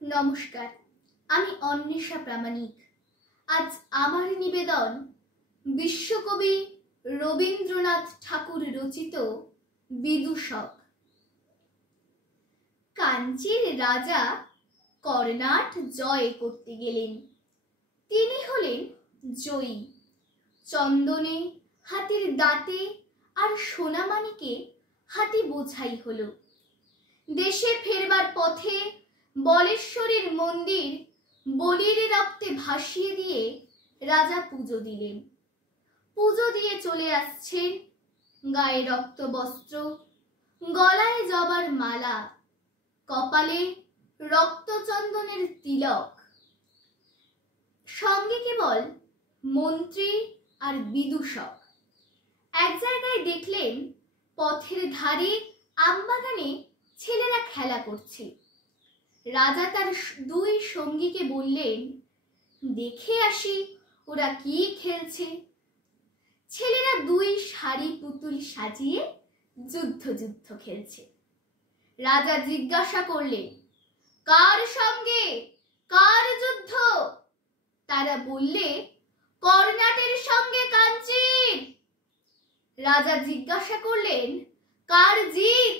নমস্কার, আমি অন্বেষা প্রামাণিক। আজ আমার নিবেদন বিশ্বকবি রবীন্দ্রনাথ ঠাকুর রচিত বিদূষক। কাঞ্চির রাজা কর্ণাট জয় করতে গেলেন। তিনি হলেন জয়ী। চন্দনে, হাতির দাঁতে আর সোনামানিকে হাতি বোঝাই হলো। দেশে ফেরবার পথে বলেশ্বরীর মন্দির বলির রক্তে ভাসিয়ে দিয়ে রাজা পুজো দিলেন। পুজো দিয়ে চলে আসছেন, গায়ে রক্ত বস্ত্র, গলায় জবার মালা, কপালে রক্তচন্দনের তিলক, সঙ্গে কেবল মন্ত্রী আর বিদূষক। এক জায়গায় দেখলেন পথের ধারে আমবাগানে ছেলেরা খেলা করছে। রাজা তার দুই সঙ্গীকে বললেন, দেখে আসি ওরা কি খেলছে। ছেলেরা দুই শাড়ি পুতুল সাজিয়ে যুদ্ধ খেলছে। রাজা জিজ্ঞাসা করলেন, কার সঙ্গে, কার যুদ্ধ? তারা বললে, কর্ণাটের সঙ্গে কাঞ্চির। রাজা জিজ্ঞাসা করলেন, কার জিত,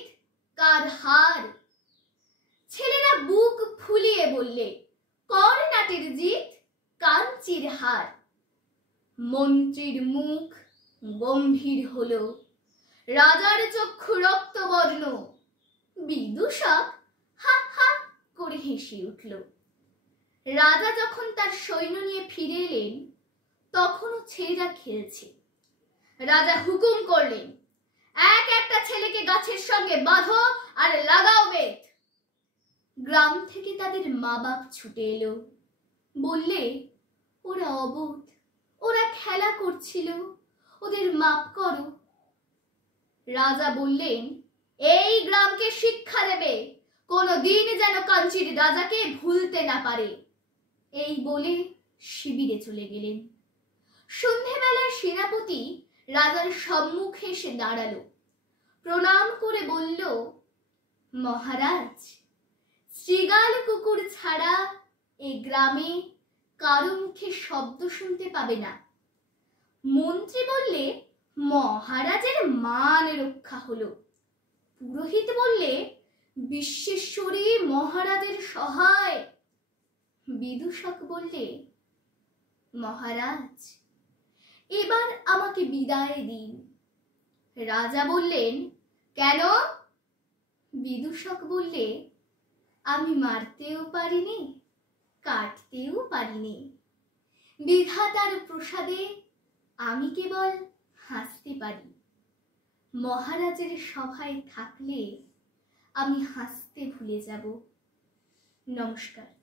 কার হার? ছেলেরা বুক ফুলিয়ে বললে, কর্ণাটের জিত, কাঞ্চির হার। মন্ত্রীর মুখ গম্ভীর হলো, রাজার চক্ষু রক্তবর্ণ। বিদূষক হা হা করে হেসে উঠল। রাজা যখন তার সৈন্য নিয়ে ফিরে এলেন, তখনও ছেলেরা খেলছে। রাজা হুকুম করলেন, এক একটা ছেলেকে গাছের সঙ্গে বাঁধো আর লাগাও বেত। গ্রাম থেকে তাদের মা বাপ ছুটে এলো। বললে, ওরা অবোধ, ওরা খেলা করছিল, ওদের মাপ করো। রাজা বললেন, এই গ্রামকে শিক্ষা দেবে, কোনোদিন যেন কাঞ্চির রাজাকে ভুলতে না পারে। এই বলে শিবিরে চলে গেলেন। সন্ধেবেলায় সেনাপতি রাজার সম্মুখে এসে দাঁড়ালো। প্রণাম করে বলল, মহারাজ, শৃগাল কুকুর ছাড়া এ গ্রামে কারো মুখে শব্দ শুনতে পাবে না। মন্ত্রী বললে, মহারাজের মান রক্ষা হলো। পুরোহিত বললে, বিশ্বেশ্বরী মহারাজের সহায়। বিদূষক বললে, মহারাজ, এবার আমাকে বিদায় দিন। রাজা বললেন, কেন? বিদূষক বললে, আমি মারতেও পারিনি, কাটতেও পারিনি। বিধাতার প্রসাদে আমি কেবল হাসতে পারি। মহারাজের সভায় থাকলে আমি হাসতে ভুলে যাব। নমস্কার।